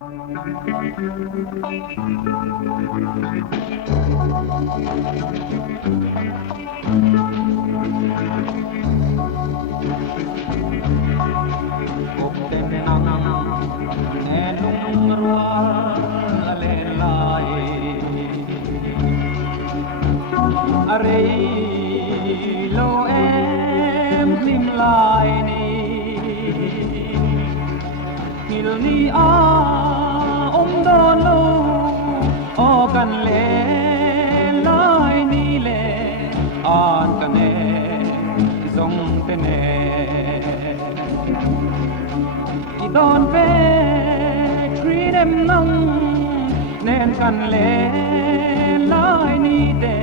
Lâu em lim lại ni hil ni đón lâu o kan le lai ni le an kan e zong te ne I don ve treat em nang nen kan le lai ni de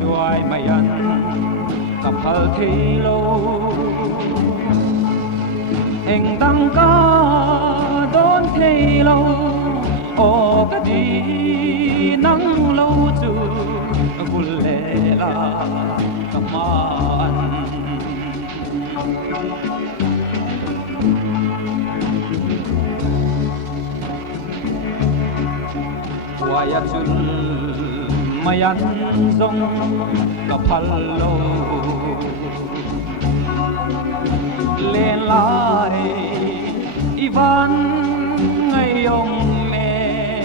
chuai mayan tập hal thi lâu anh tăng ca đón thi lâu o cái đi nắng lâu chu gul lệ la kaman waya chun mayan zong kapal lâu lên lại Ivan ngày ông mẹ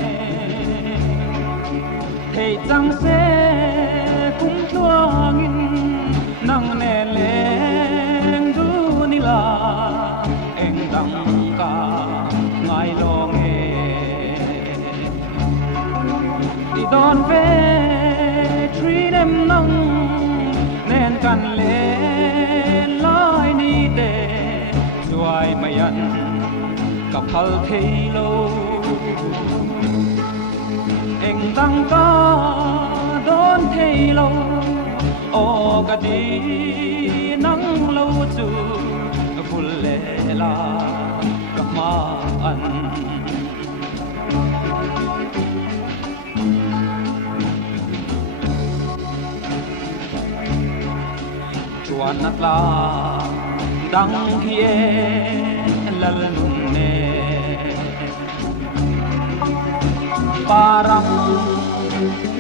thầy chẳng sẽ cũng chúa nghìn nắng nè lên du ni là em đăng ca ngày lo nghe đi đón về truy em nắng nên cần lên lại ni để chuai mayan cặp hal thi lâu anh tăng ca đón thi lâu o cái đi nắng lâu chu phul lệ la cặp ma ăn chuan nát la đăng hiên lal nunne parang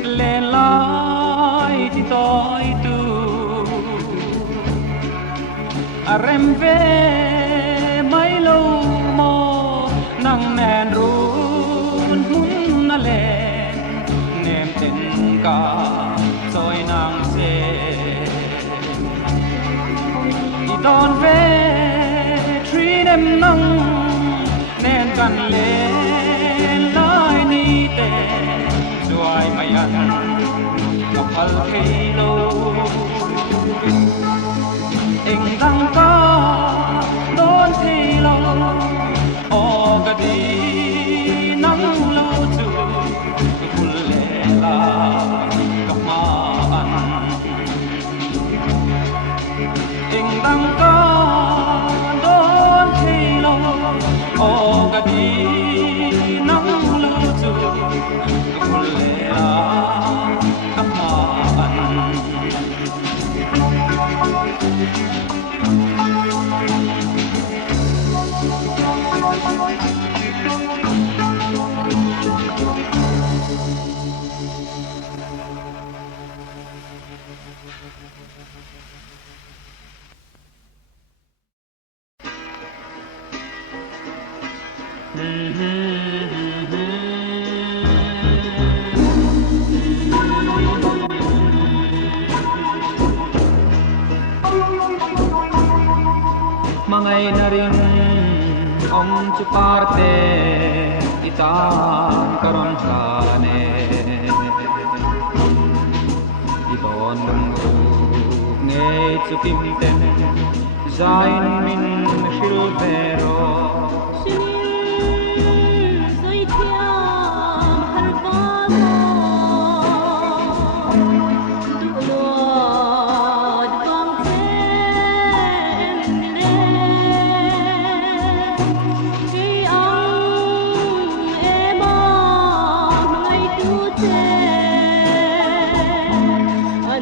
lên lại thì tôi tu rem về mấy lâu mò nắng nền run hun lên nem tên ca rồi nắng xe đón về truy em nắng nên cần lên lại ni tê rồi mày ăn gặp hal khi lâu anh đang ca đón thi lâu o cái đi nắng lâu chu phul lệ la gặp ma ăn anh đang ca đón thi lâu o cái đi nắng lâu chu phul lệ la gặp ma ăn Mangay na rin om chu parte itan karon sane Ibon nunggu ngay chu kimten zain min silvero Hãy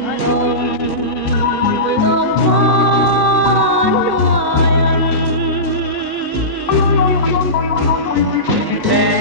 subscribe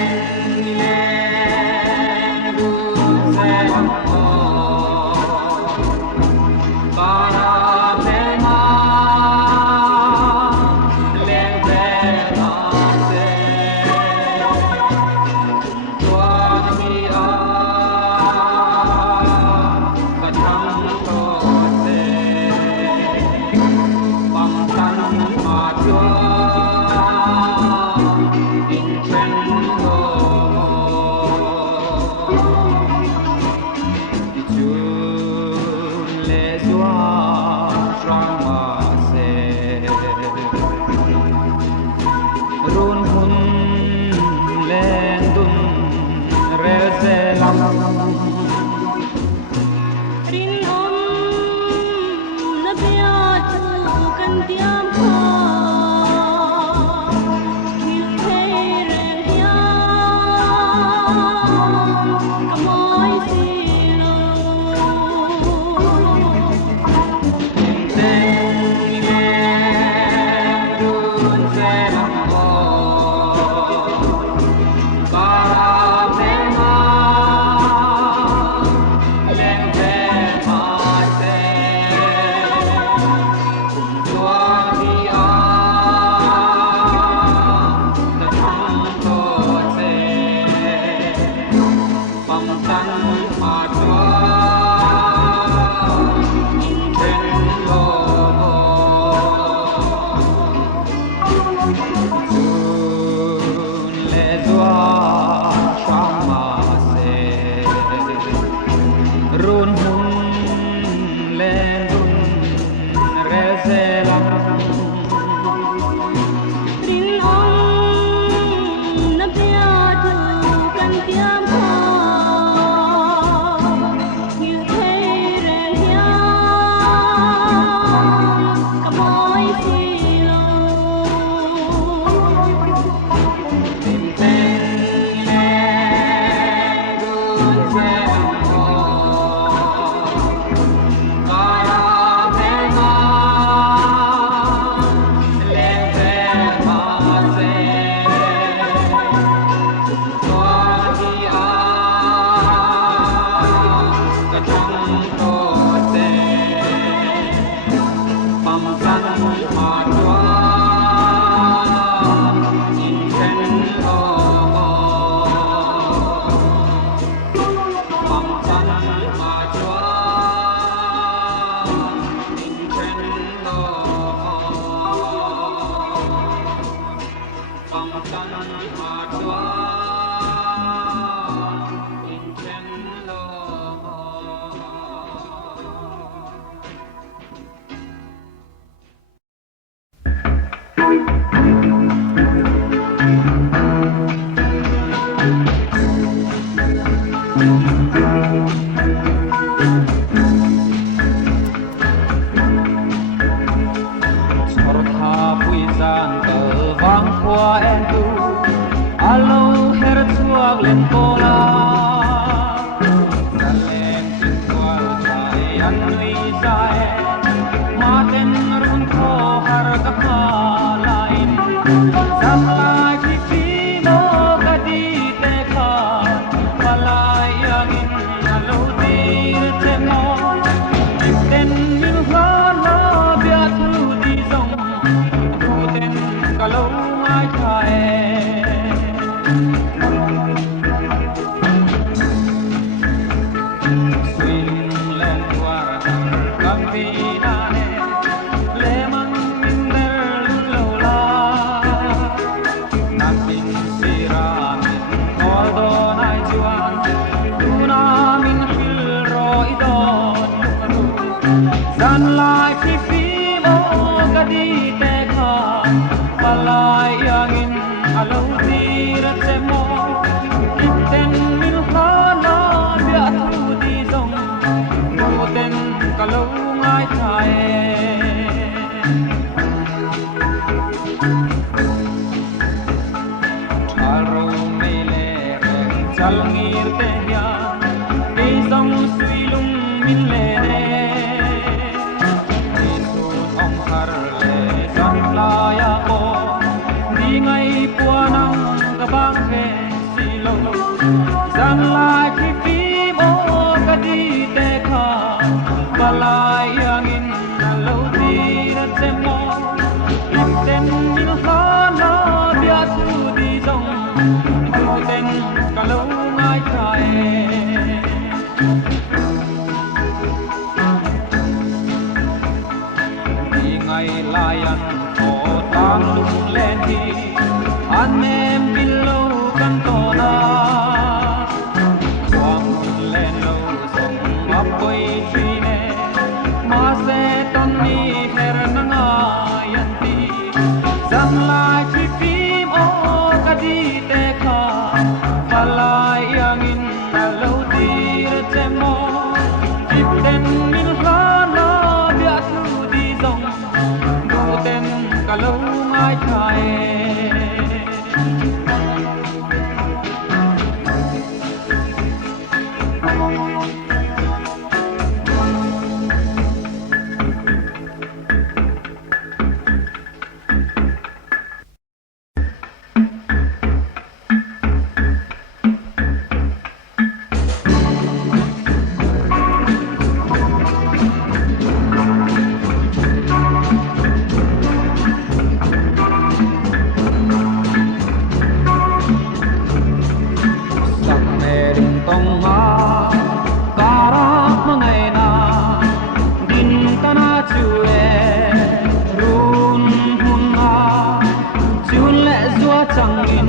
răng in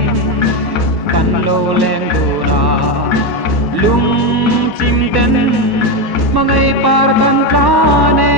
căn lô lên đồ na lung chim tên mà ngày par căn cá nè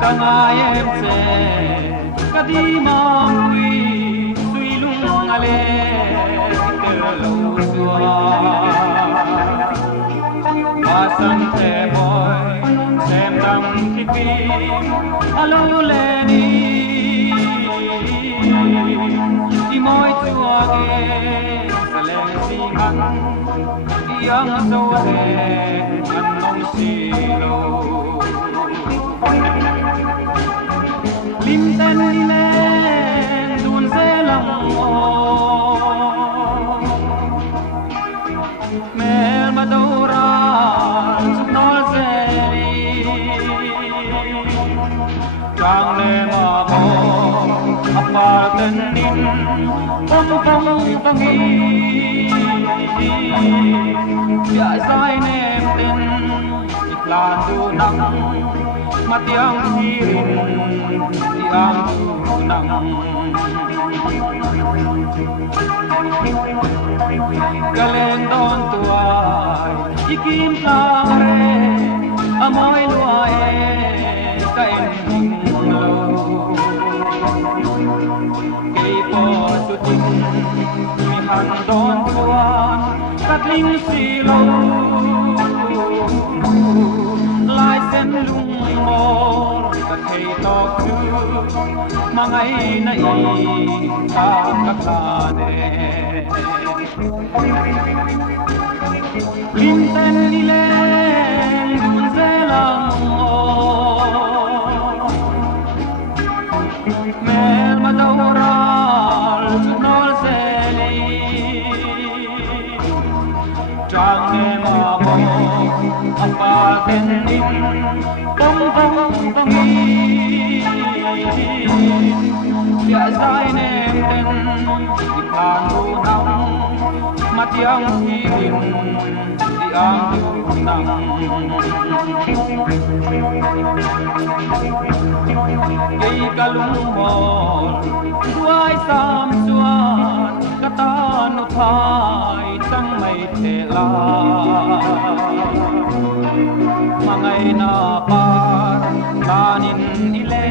Kangai em se kadima mui sui lung ale te lo sua asan te boy sem dam kipi alo le ni di moi tua ge sale si ngang yang so he an nong si lo lim ten lên đun dê lòng mẹ mà đâu ra chúng nó dê càng lên mà bò apa tên nín không tăng nghi dạy sai nem tin iklan du nắng matiang sirin tiang tunang galeng don tuai ikim tare amoy luae kain lo cây bò tu tin mi han đón quan cắt linh xì lâu lai sen lung mò cắt cây tóc thứ mà ngày nay ta cắt la nè lim ten đi lên đun dê lòng mel mà đâu ra nó dê li trang nghe mà mò apa tên đi bông bông bông ya dài nem tên đi pan u nắng mặt yang hiền đi ang u nắng cây kalung mol duai sam chuan kata nu thai tang mai the la mangai na par tanin ile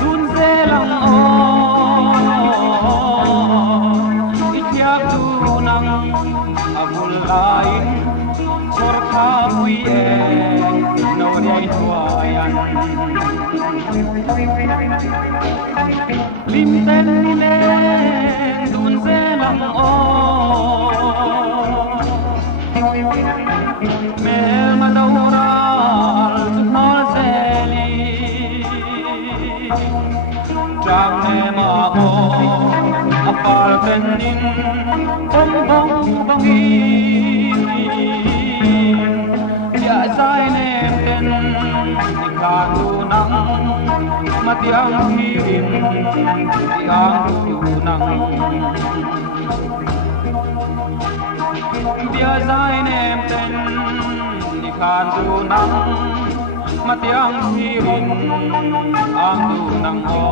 dun ze lang o ityak tu nang abul lain chor kha ui e no dei huayan lim ten ile dun ze lang o mel ma daural nol zeli trang ne ma o apal tenin bong bong bongi ya sai nem ten ikanu nang matiang hirin ikanu nang bia zai nem ten ikanu nang matiang hirin anu nang o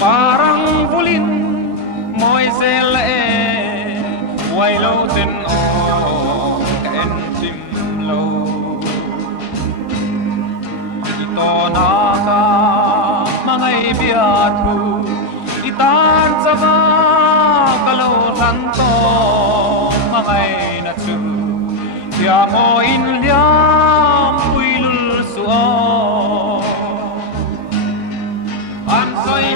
parang vulin moisel e wai lo ten o en tim lo ito na ka mangai biatu itan sama kalau santo mangai na chu ya mo in liam puilul suo an soi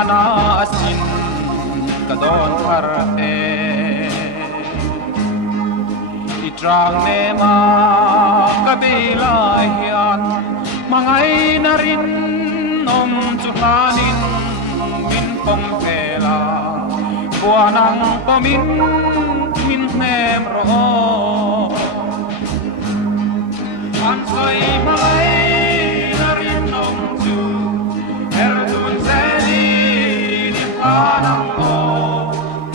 ana asin kadon thar e itrang ne ma kabila hian mangai narin om chuhanin min pong vela buanang pomin min nem ro an soi mai narin om chu erdun zeli anang o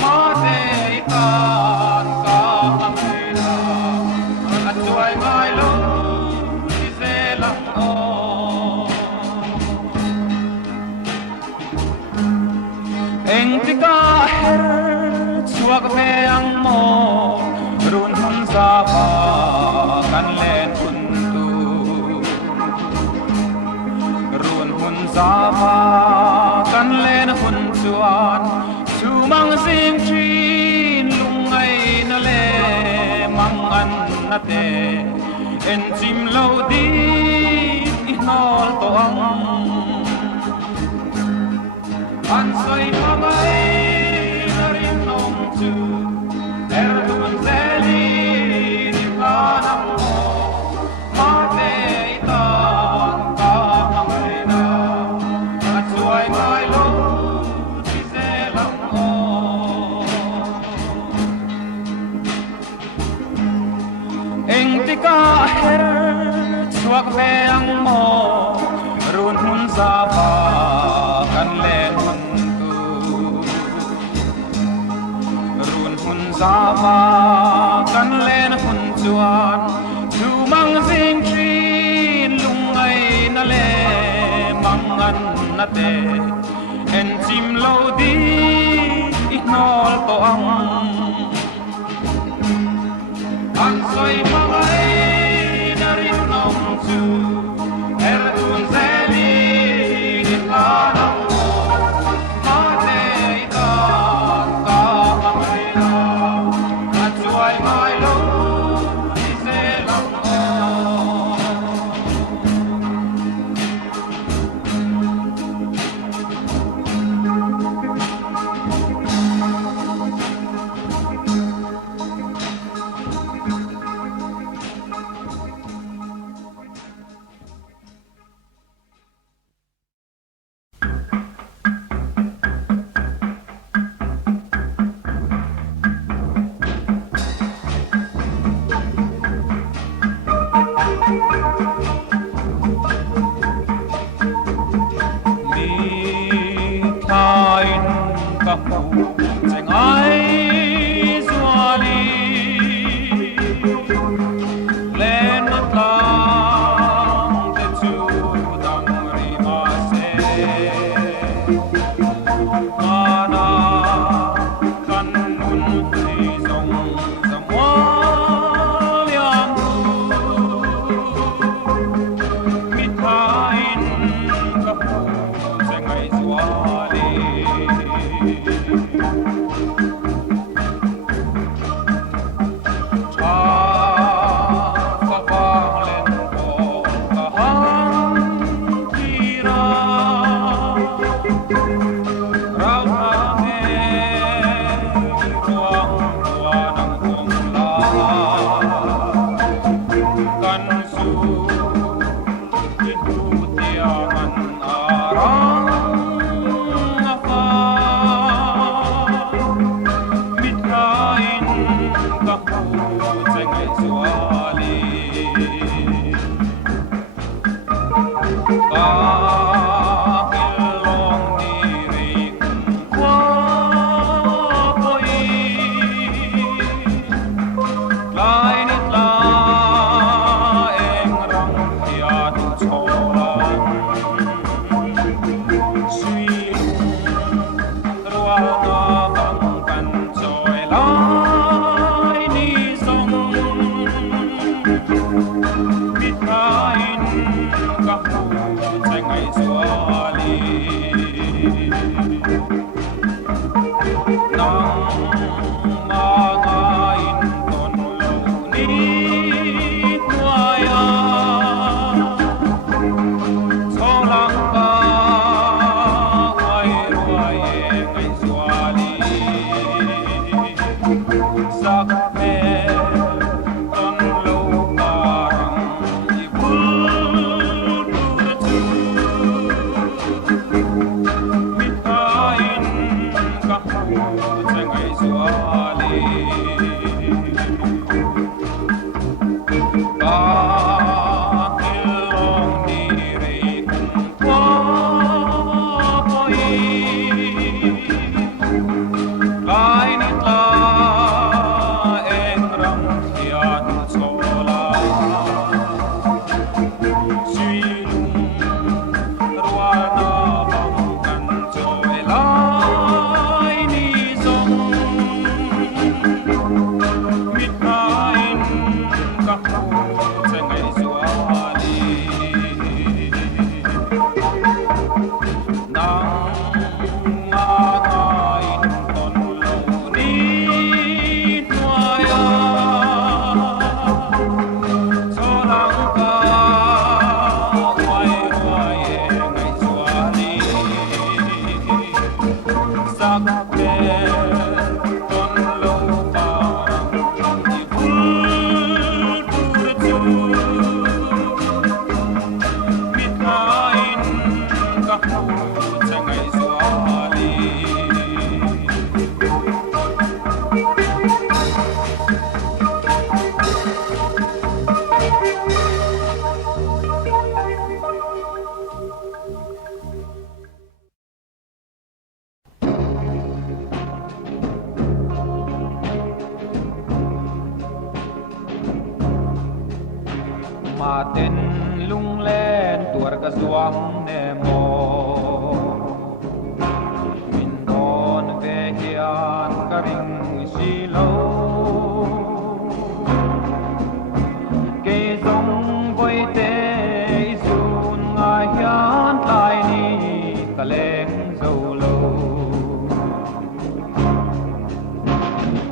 mate itan ka amena at tuay ngai lo iselang o eng tika her suak ve ang mo run hun sa pa kan len hun tu run hun sa pa kan len hun chuan sumang sim chin lungai na le mang an na te en chim lo di i nol to ang an soi mai na rin nong chu er tuan zeli ni panang mo mate itan ka mangai na va kan len hun chuan chu mang zing trin lung ai na le mang an na te en chim lo di ignol to ang an soi mai na rin nong chu er tun zeli git la nong ma te ta ka mai la an chuai mai lo di se long tên lung lên tuột cả doang nè mò min đón về hiền cả ring xì lâu kê giống với tê sun ngài hiền tai ni cả lên dâu lâu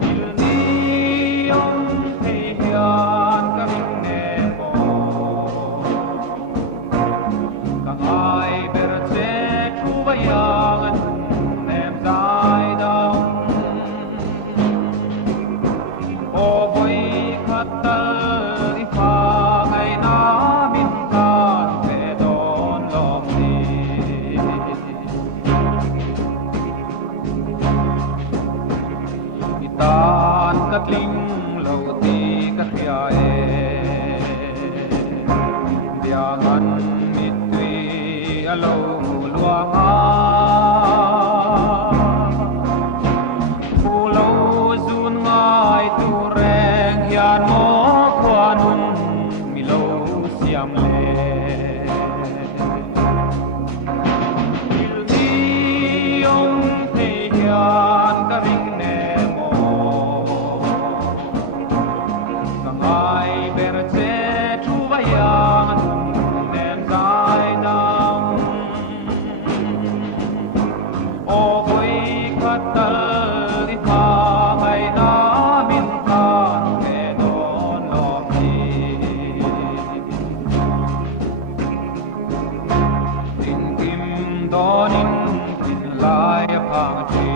il ni ông thấy hiền cả ring nè mò cả ai berce chu bayangan nem dai dong o boy khatal ifa ngai na min kan ve don lom ni itan katling lo ti kathia e biangan mitwi alo luanga pulo zun ngai tu reng hian mo kwanun milo siam le il ni ong te hian ka ring ne mo ka ngai ber che chu bayang nem dai dam o voi khatal i pha mai na min kan ke don lom ni tin kim donin tin lai phang chi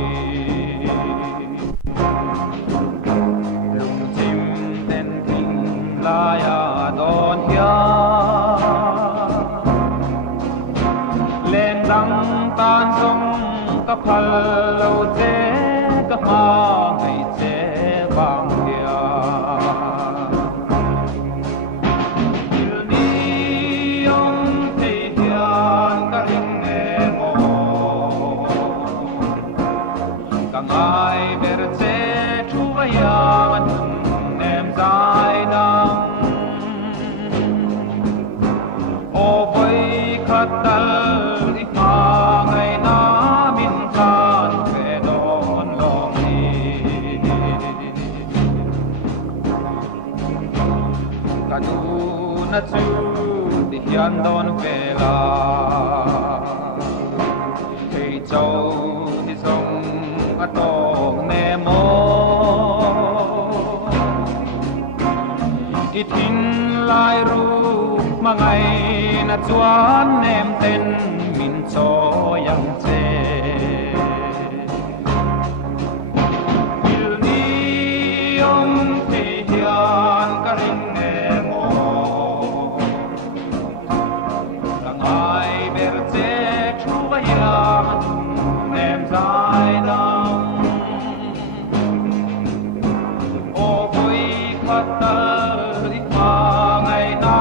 lung chim ten tin lai don hia lên đăng tan sông cấp phật lâu chế cấp ma ngày chế vàng kia il ni ông thấy hiền cả ring nè mò cả ai ber chế chu bayang nem dai dang o voi khatal i pha ngai na min kan ve don lom ni kanu na chu ti hian don ve la hei châu ti song a tong ne mo i thin lai ru mà ngày na chuan em tên min cho yang che il ni ông te hian ka ring ne mo ka ngai ber che chu bayang nem dai dam o voi khatal i pha ngai na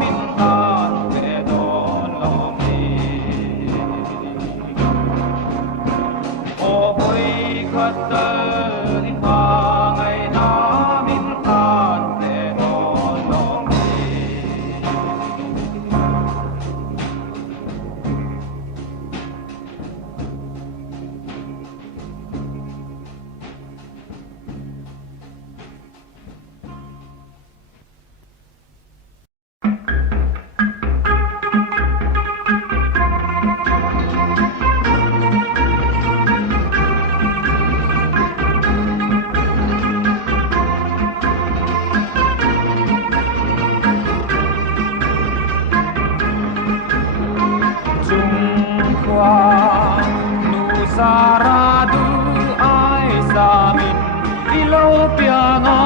min kan ve don lom ni o voi khatal i pha ngai na min kan ve don lom ni sarado ay sa amin ilaw pianga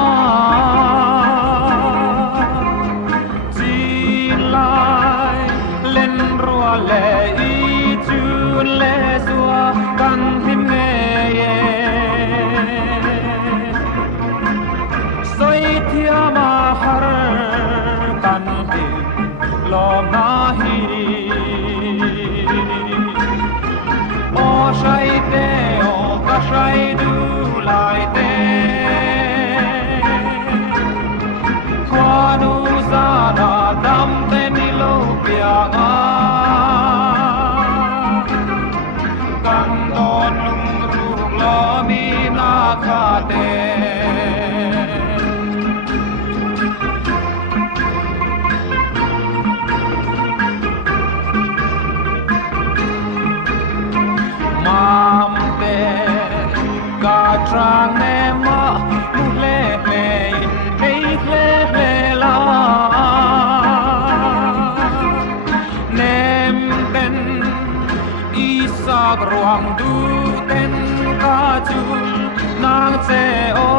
Jinlay len ruale i chun le sua kan him ngeye soi thia ma har kan him lom na hi shai te o ka shai du lai te kwa nu za da da sak ruang du ten ka chul nang che o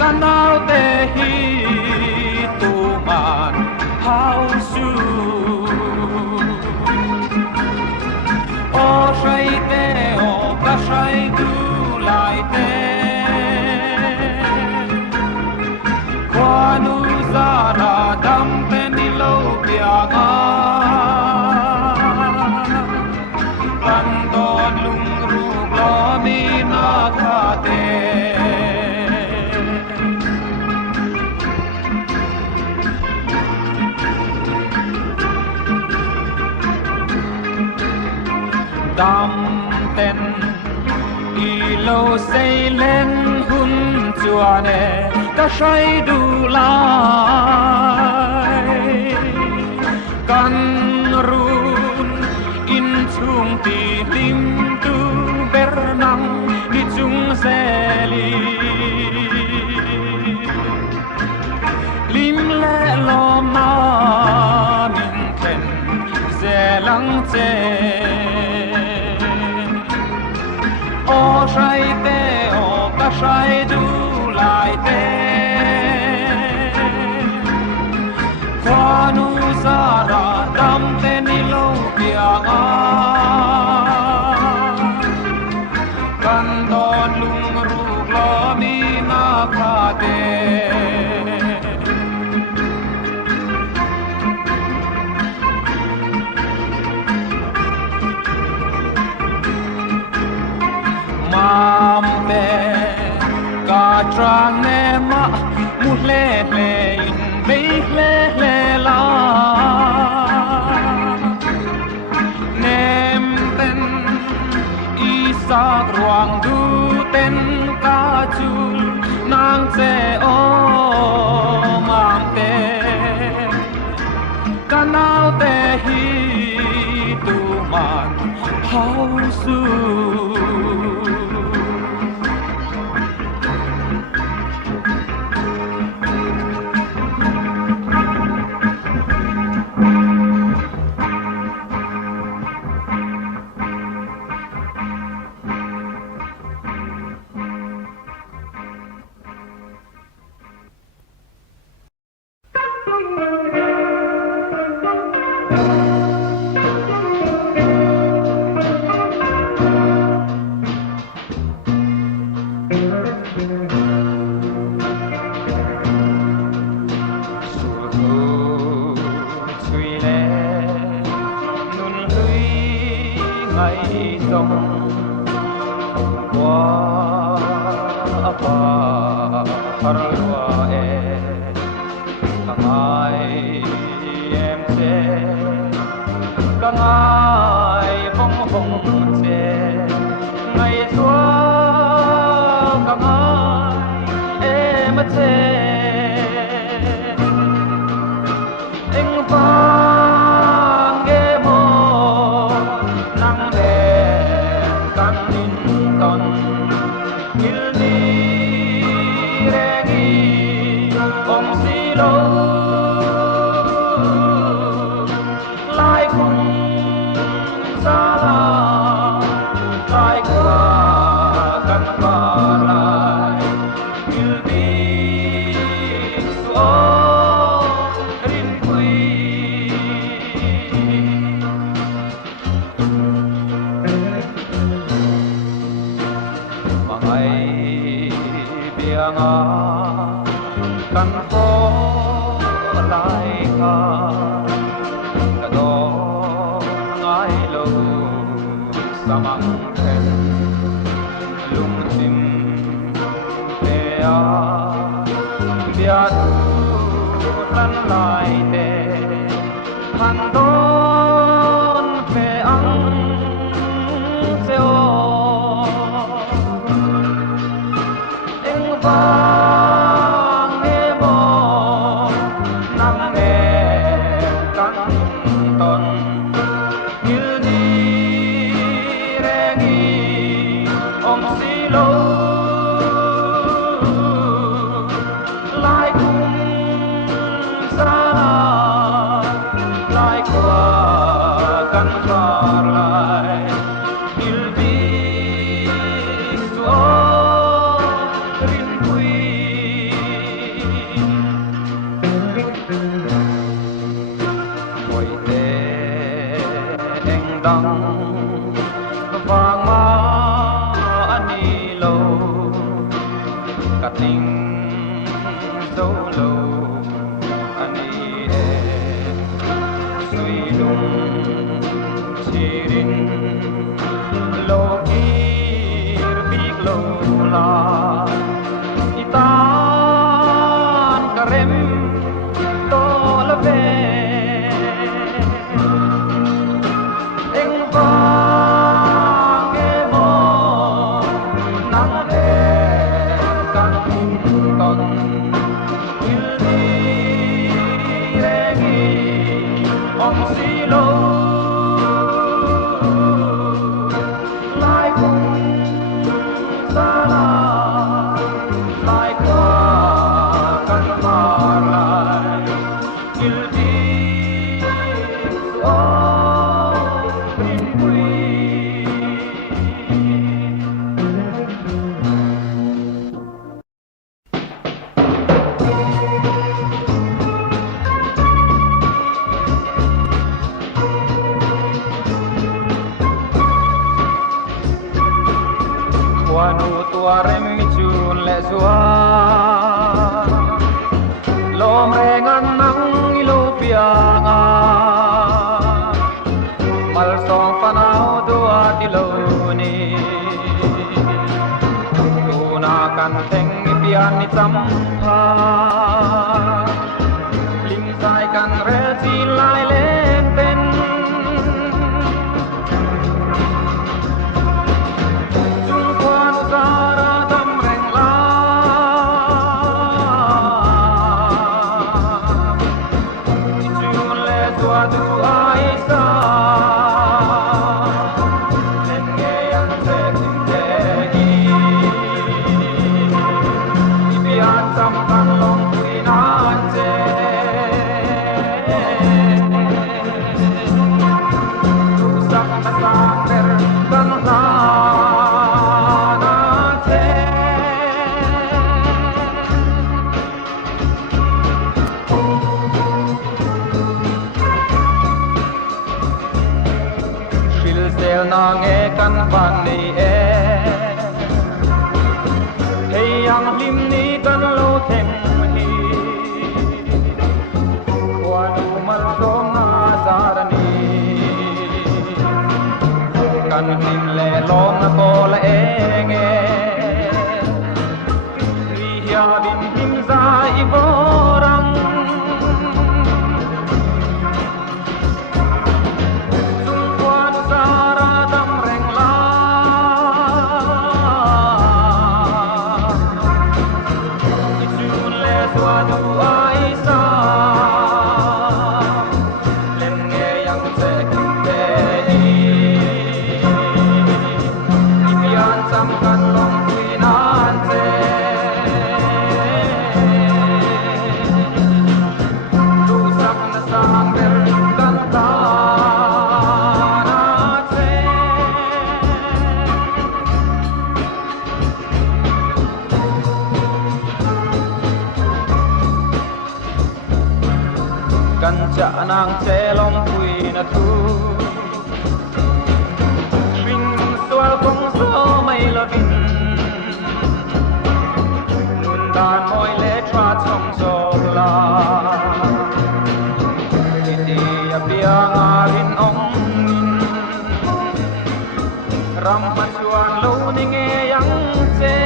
kanau te hi tu man hau su o shai te o ka shai du lai te kwanu zara dam te ni lo pia ga kan don lung ru lo mi na kha te dam ten i lo say lên hun chua ne ta say du lai kan run in chung ti lim tu bernang di chung seli lim le lo ma min ken zelang che o shai te o ka shai du lai te kwanu zara dam te ni lo pia nga kan don lung ru lo mi na kha te mam pe ka trang ne ma mu le le in be le le la nem ten i sa ruang du ten ka chul nang che o mam te kanau te hi tu man hau su like đăng vàng má ani lâu cả tình dấu lâu ani suy lung chirin lâu kir big lâu la itan karem to la ve lom rengan nang ilupianga malsong panau dua tiloni tunakan teng pian ni tampa limsai kan reti lai lenten jungkuan utara kan pani hey yang lim ni kan lo them hi wanu mal so na zarani kan lim le lo na ko la enge ri ya bin him za I borang cha nang che long pui na thu swing swal kong so mai la vin nun dan moi le tra chong so la ti ya pia nga vin ong ram ma chuan lo ni nge yang che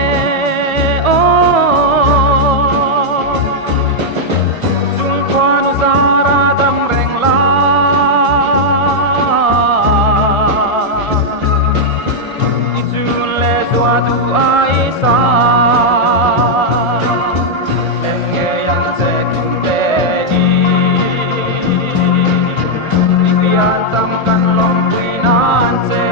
tam kan long quy nan che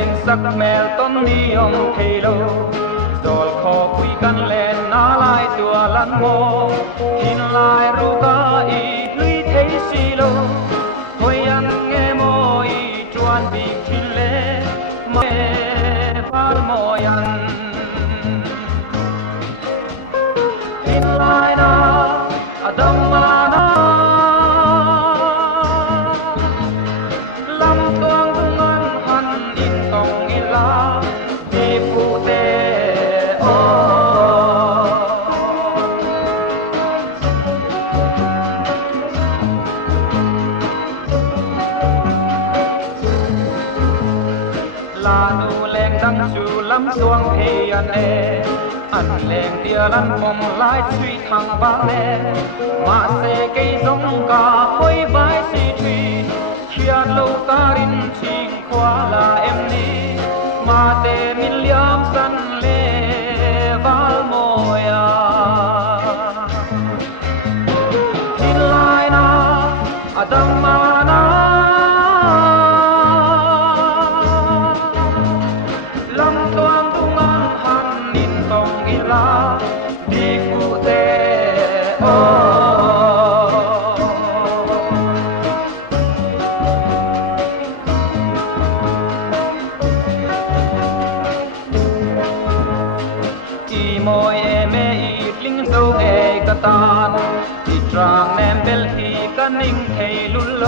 ลิงสักแมวต้นนิยมเทโลโดลขอคุยกันเล่นนาลายตัวลันโมหินลายรูกาอีลุยเทสิโลหอยยันเงโมอีจวนบีทิเลเมฟาลโมยันหินลายนาอดัมมานาสวงเฮียนเออันแรงเดียรันผมลายชีทางบ้านเอมาเสกยสงกาหอยใบสีทีเขียนโลการินชิงควาลาเอ็มนีมาเตมิลยามสันเลวาลโมยาทิลายนาอดัมมานาที่ตรางแนมเบลฮีกันนิ่งเทลุลโล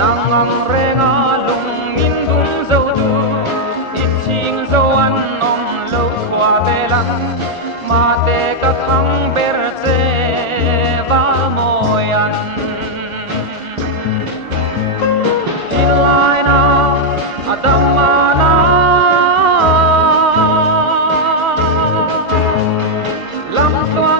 นางงำเรงาลุงมินดุมโซอิชิงโซอันนมโลกว่าเบลันมาเตกะคังเบรเซวาโมยันอินไลนาอดัมมานาลำตัว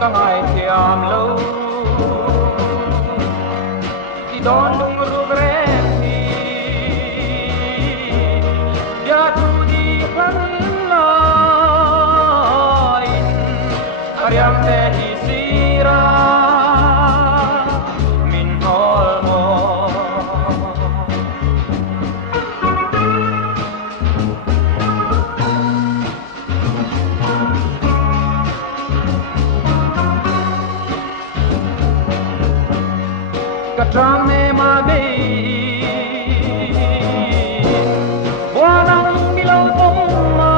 ก็ง่ายเทียมโลที่โดนดุงรูเรทีอย่าดูดีพลันลอยอาริยมเตหิสิรามินอลโมTrame mabe Buanang bilaw toma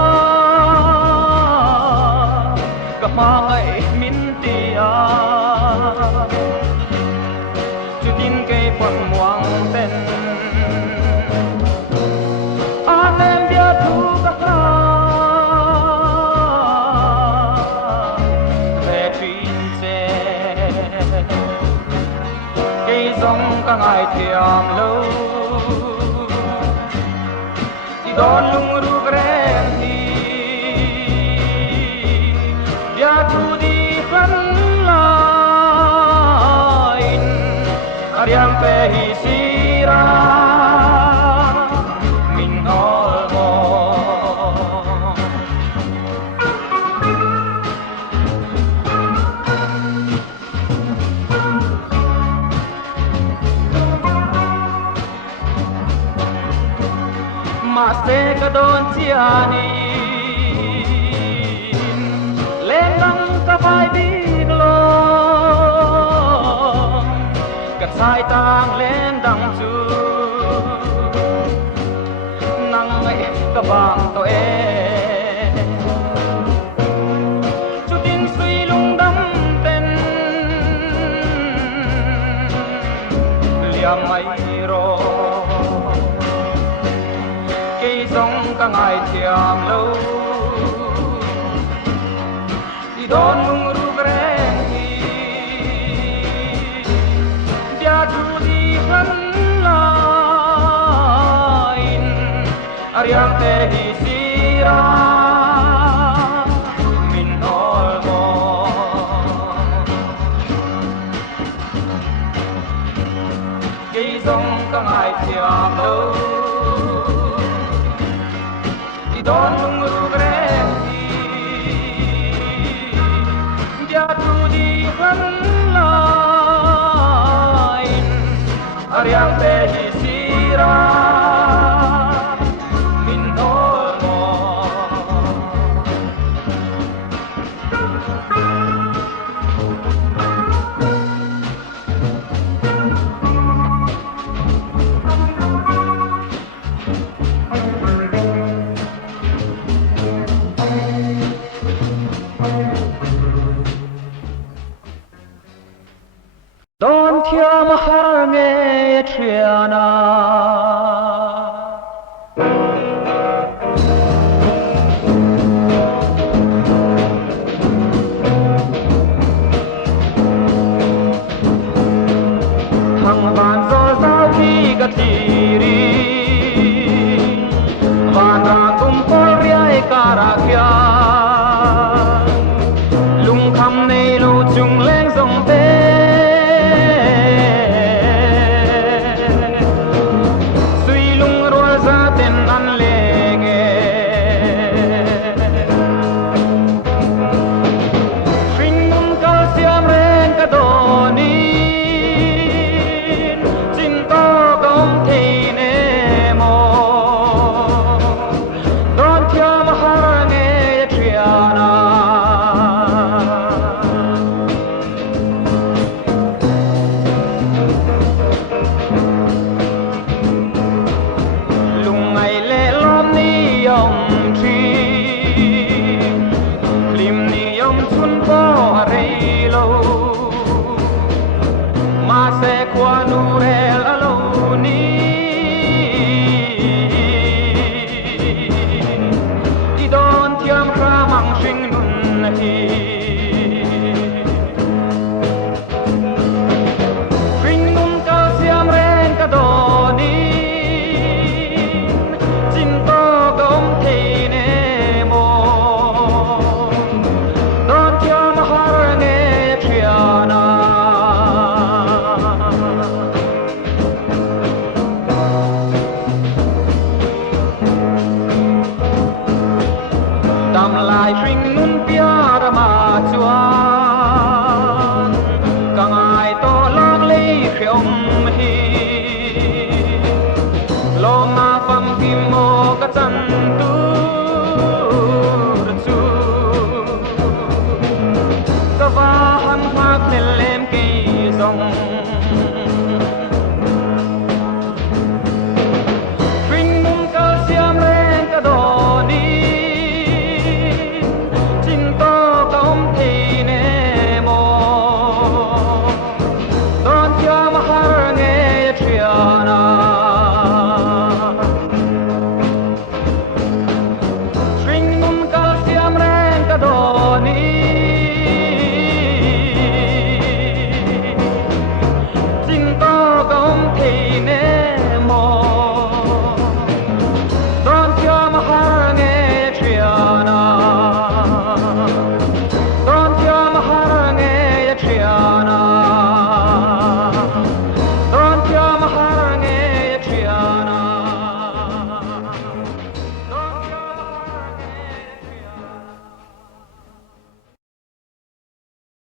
Kapangay mintia Chudin kay panmuang ten Anem dia tu kahra Petrin se Song ka ngai thiam lo ti don lung ru gren hi ya tu di khan la in aryam pe hi sira min ol mo đồn chia ni lên nắng cả vai đi lo cả sai tang lên đằng chu nắng ấy cả bang to e chu tin suy lung đắm tên liam ai ro cây sông cả ngày thiam lâu đi đón mừng ru gre dia chu di phân lain ariang te hi sira min ol mo cây sông cả ngày thiam lâu đón mừng ru gre dia tu di phân lain ariang te hi sira min ol mo Don thiam har nghe triana hằng bàn do sao khi gật tiri van ra tum por riai cara kya lung kham nei lo chung leng song te lại phình nun pia ra mà chua